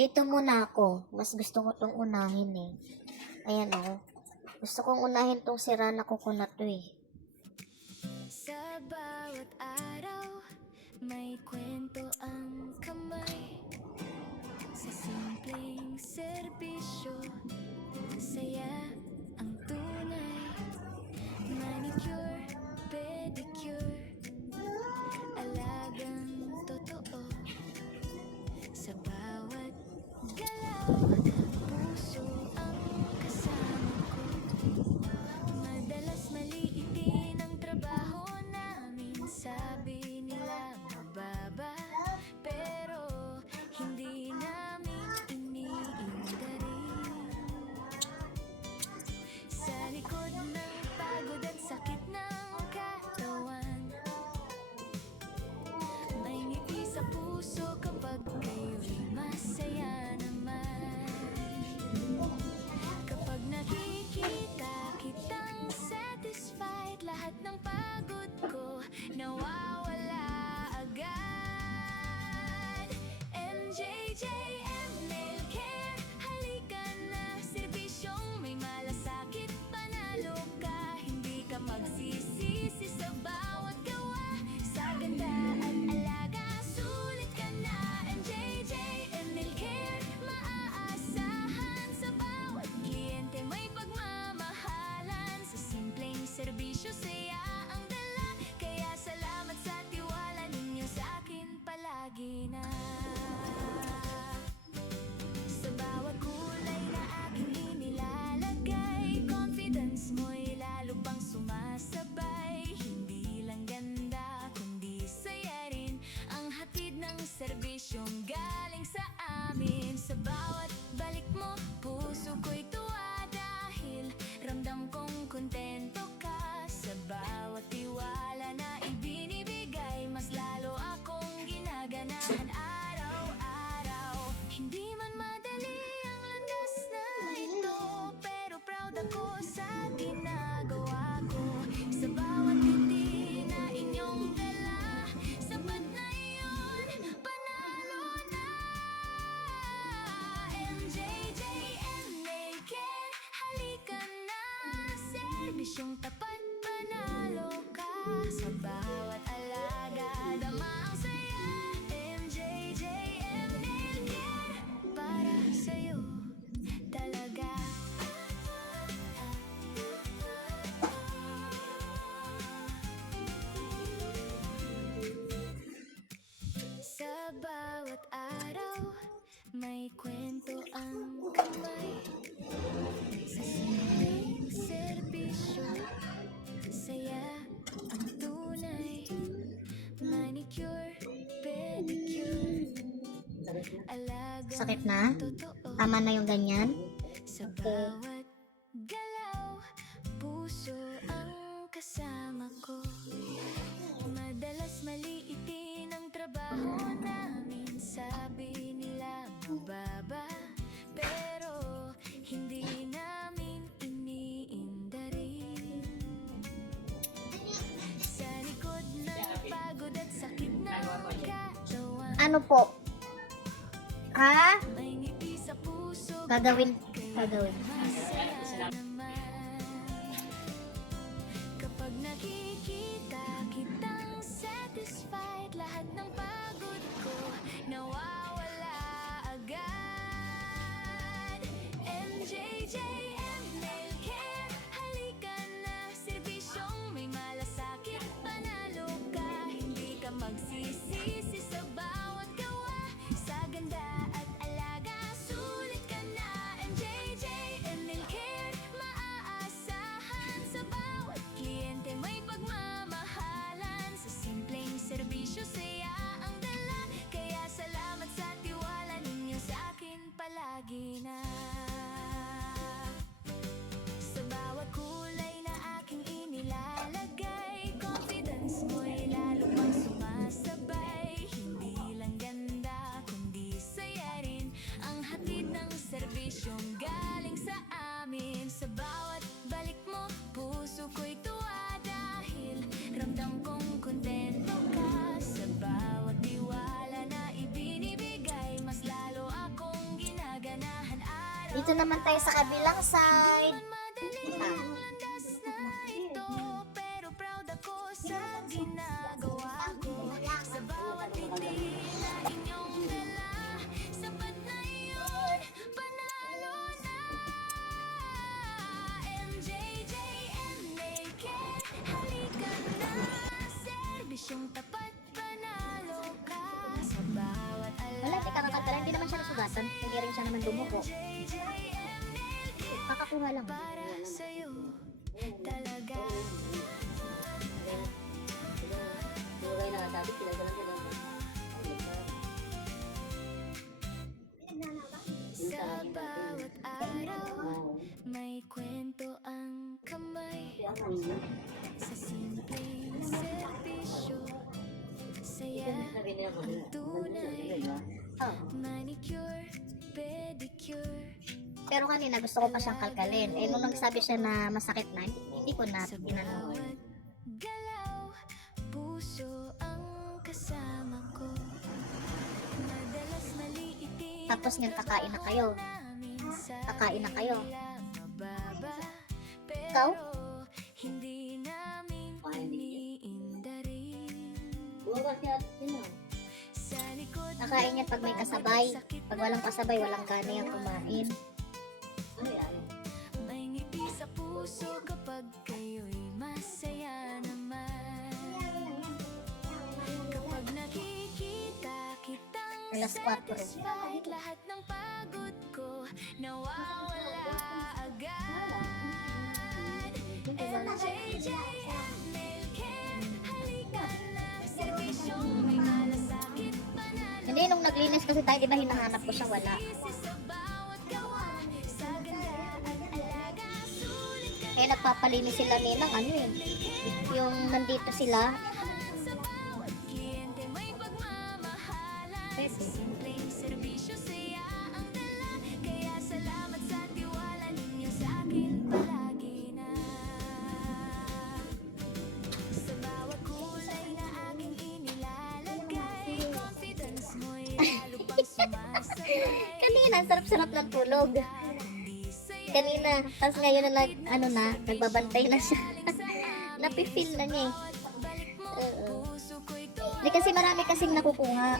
Dito muna ako. Mas gusto ko tong unahin eh. Ayan o. Gusto kong unahin tong sira na kuko na to eh. Sa bawat araw, may kwento ang kamay. Sa simpleng serbisyo, saya ang tunay. Manicure, pedicure, alagang totoo. Sa bawat galaw, puso ang kasama ko. Madalas maliitin ang trabaho namin. Sabi nila mababa, pero hindi namin iniinda rin. Sa likod ng pagod at sakit ng katawan, may ngiti sa puso kapag kayo'y masaya naman. Kapag nakikita kitang satisfied, lahat ng pagod ko nawawala agad. MJJM Nail Care, halika na. Serbisyong may malasakit, panalo ka. Hindi ka magsisisi sa bawat gawa. Sa ganda at alaga, sulit ka na. MJJM Nail Care, maaasahan. Sa bawat kliyente may pagmamahalan. Sa simpleng serbisyo, saya ang dala. Kaya salamat sa tiwala ninyo sa akin palagi na. Sa bawat kulay na aking inilalagay, confidence mo'y lalo pang sumasabay. Hindi lang ganda, kundi saya rin ang hatid ng serbisyong galing sa amin. Sa bawat balik mo, puso ko'y tuwa dahil ramdam kong kontento ka. Sa bawat tiwala na ibinibigay, mas lalo akong ginaganahan araw-araw. Hindi man madali ang landas na ito, pero proud ako sa ginagawa ko. Sa bawat ngiti na inyong dala, sapat na yun, panalo na. MJJM Nail Care, halika na. Serbisyong tapat, panalo ka. Sa bawat alaga, dama ang saya. MJJM Nail Care, para sa'yo talaga. Sa bawat araw, may kwento ang kamay. Sa simpleng serbisyo, saya ang tunay. Manicure, pedicure, alagang Sakit na? totoo. Tama na yung ganyan? Sa bawat galaw, puso ang kasama ko. Madalas maliitin ang trabaho namin. Sabi nila mababa, pero hindi namin iniinda rin. Sa likod ng pagod at sakit ng katawan, Ano po? Ha? may ngiti sa puso. Gagawin. Gagawin. Masaya naman kapag nakikita kitang satisfied, lahat ng pagod ko nawawala agad. MJJM Nail Care, halika na. Serbisyong may malasakit, panalo ka. Hindi ka magsisisi sa bawat gawa. Sa ganda at alaga, sulit ka na. MJJM Nail Care, maaasahan. Sa bawat kliyente may pagmamahalan. Sa simpleng serbisyo, saya ang dala. Kaya salamat sa tiwala ninyo sa akin palagi na. Sa bawat kulay na aking inilalagay, confidence mo'y lalo pang sumasabay. Hindi lang ganda, kundi saya rin ang hatid ng serbisyong galing sa amin. Sa bawat balik mo, puso ko'y tuwa dahil ramdam kong kontento ka. Sa bawat tiwala na ibinibigay, mas lalo akong Dito naman tayo sa kabilang side. Ah, Pero proud ako sa ginagawa ko. Sa bawat ngiti na inyong dala, sapat na yun, panalo na. MJJ and naked, halika na. Serbisyong tapat, panalo ka. Sa bawat wala, di ka nakatala. Hindi naman siya nasugatan. Hindi rin siya naman dumugo. MJJ and naked, Kakakuha lang. para sa'yo talaga. Sa bawat araw, may kwento ang kamay. Sa simpleng serbisyo, saya ang tunay. Oh. Manicure, pedicure. Pero kanina gusto ko pa siyang kalkalin. Eh, nung nagsabi siya na masakit na, hindi ko na tinanong. Bawat galaw, puso ang kasama ko. Madalas maliitin Tapos niyan, kakain na kayo. namin sa Kakain na kayo. mababa. Ikaw? Pero hindi namin iniindarin. Sa likod Kakain niya pag may kasabay. Pag walang kasabay, walang gana yung kumain. may ngiti sa puso kapag kayo'y masaya naman. Kapag nakikita kitang Alas 4. satisfied, lahat ng pagod ko nawawala agad. MJJ and Milken, halika na. Serbisyong may malasakit, panalo. Hindi, nung naglinis kasi tayo, di ba hinahanap ko siya, wala. Sa bawat gawa, sa ganda at alaga, sulit ka Eh, nagpapalinis sila nilang ano eh. Yung nandito sila. sa bawat kliyente, may pagmamahalan. Pwede. Simpleng serbisyo, saya ang dala. Kaya salamat sa tiwala ninyo sa akin palagi na. Sa bawat kulay na aking inilalagay, confidence mo'y lalo pang sumasabay. Kanina, ang sarap-sarap ng tulog. Kanina, tapos ngayon na nagbabantay na siya. Napifeel na niya eh. Oo. Di kasi marami kasing nakukuha.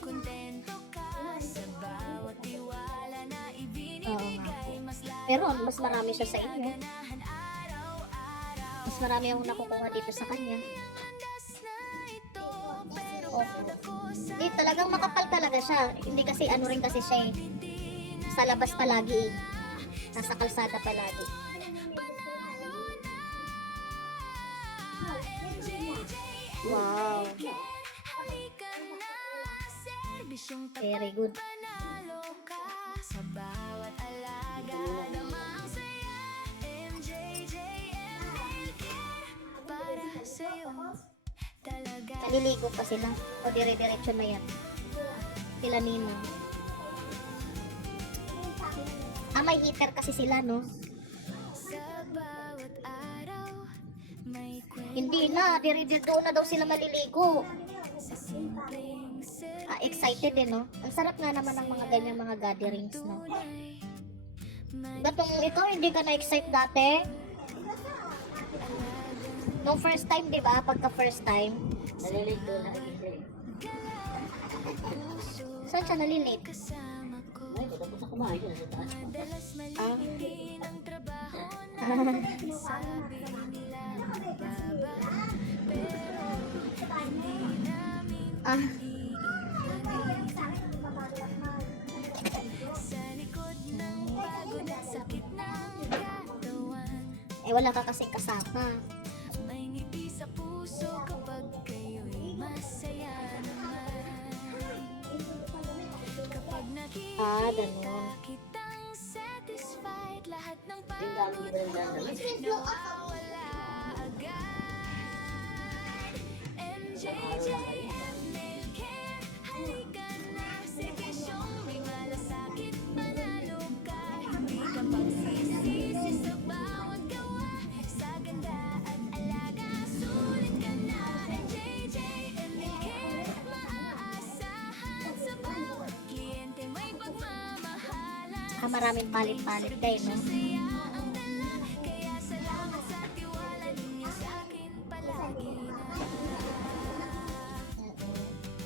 Kontento ka sa bawat tiwala na Oo nga. ibinibigay, mas Pero mas marami siya sa inyo. lanahan araw-araw. Mas marami akong nakukuha dito sa kanya. Landas na ito, pero Opo. ako sa Di, talagang makapal talaga siya. Hindi kasi ano rin kasi siya eh. Sa labas palagi eh. Nasa kalsada palagi. Wow. halika na. Serbisyong Very good. panalo ka sa bawat alaga. Dama ang saya, MJJ and Milken, para sa'yo talaga. Naliligo pa sila. O dire-diretso na yan. Sila Nino. Ah, may heater kasi sila, no? Sa bawat araw, may kwento Hindi na. Doon na daw sila maliligo. sa simpleng serbisyo. Ah, excited eh, no? Ang sarap nga naman ng mga ganyang mga gatherings, no? Ba't kung ikaw hindi ka na-excite dati? Nung first time, di ba? Pagka first time. Nalilate na Saan siya nalilate? Kasama ko, madalas Ah. maliitin ang trabaho na sabi nila mababa. Pero hindi namin Ah, sa likod ng pagod at sakit ng katawan. eh wala ka kasing kasama. May ngiti sa puso kapag kayo'y masaya naman. Kapag nakikita Ah, ganun. kitang satisfied, lahat ng pagod ko nawawala agad. MJJ and Milken, halika na. Serbisyong may malasakit, panalo ka. Hindi ka pagsisisi sa bawat gawa. Sa ganda at alaga, sulit ka na. MJJ and Milken, maaasahan. Sa bawat kliyente may pagmamahalan. Maraming palit-palit kayo, no? Kaya salamat sa tiwala ninyo sa akin palagi na.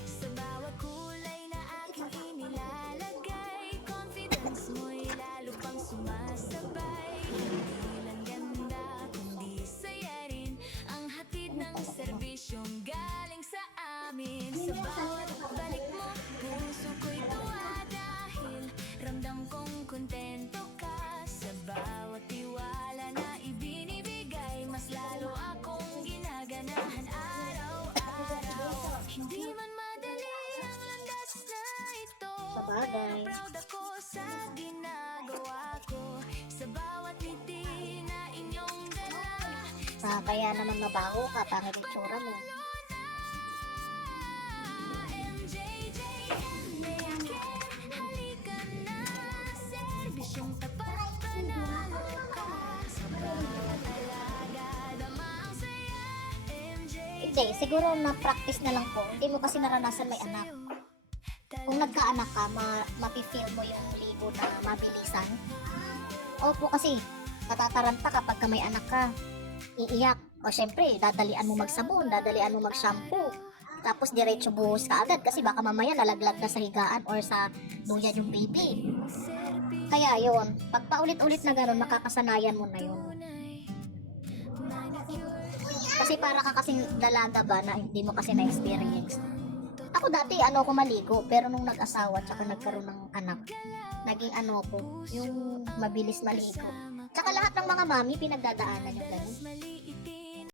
Sa bawat kulay na aking inilalagay, confidence mo'y lalo pang sumasabay. Hindi lang ganda, kundi saya rin ang hatid ng serbisyong galing sa amin. Sa bawat balik mo, puso ko'y tuwa dahil ramdam kong kontento ka. Sa bawat tiwala na ibinibigay, mas lalo akong ginaganahan araw-araw. Hindi man madali ang landas na ito, Sabagay. proud ako sa ginagawa ko. Sa bawat ngiti na inyong dala, Kaya naman mabaho ka, pangit yung tsura mo. MJJ, halika na. Serbisyong tapat, panalo ka. Sa bawat alaga, dama ang saya. MJJ, Hindi, siguro na-practice na lang po. Hindi mo kasi naranasan may anak. Kung nagkaanak ka, mapifeel mo yung ligo na mabilisan. Opo, kasi natataranta kapag ka may anak ka. Iiyak. O syempre, dadalian mo magsabon, dadalian mo mag-shampoo. Tapos diretso buhos ka agad kasi baka mamaya nalaglag na sa higaan or sa duyan yung baby. Kaya yon, pag paulit-ulit na gano'n, makakasanayan mo na yun. Kasi para ka kasing dalaga ba na hindi mo kasi na-experience. Ako dati ko maligo, pero nung nag-asawa tsaka nagkaroon ng anak, naging ko, yung mabilis maligo. Tsaka lahat ng mga mami pinagdadaanan yung ganun.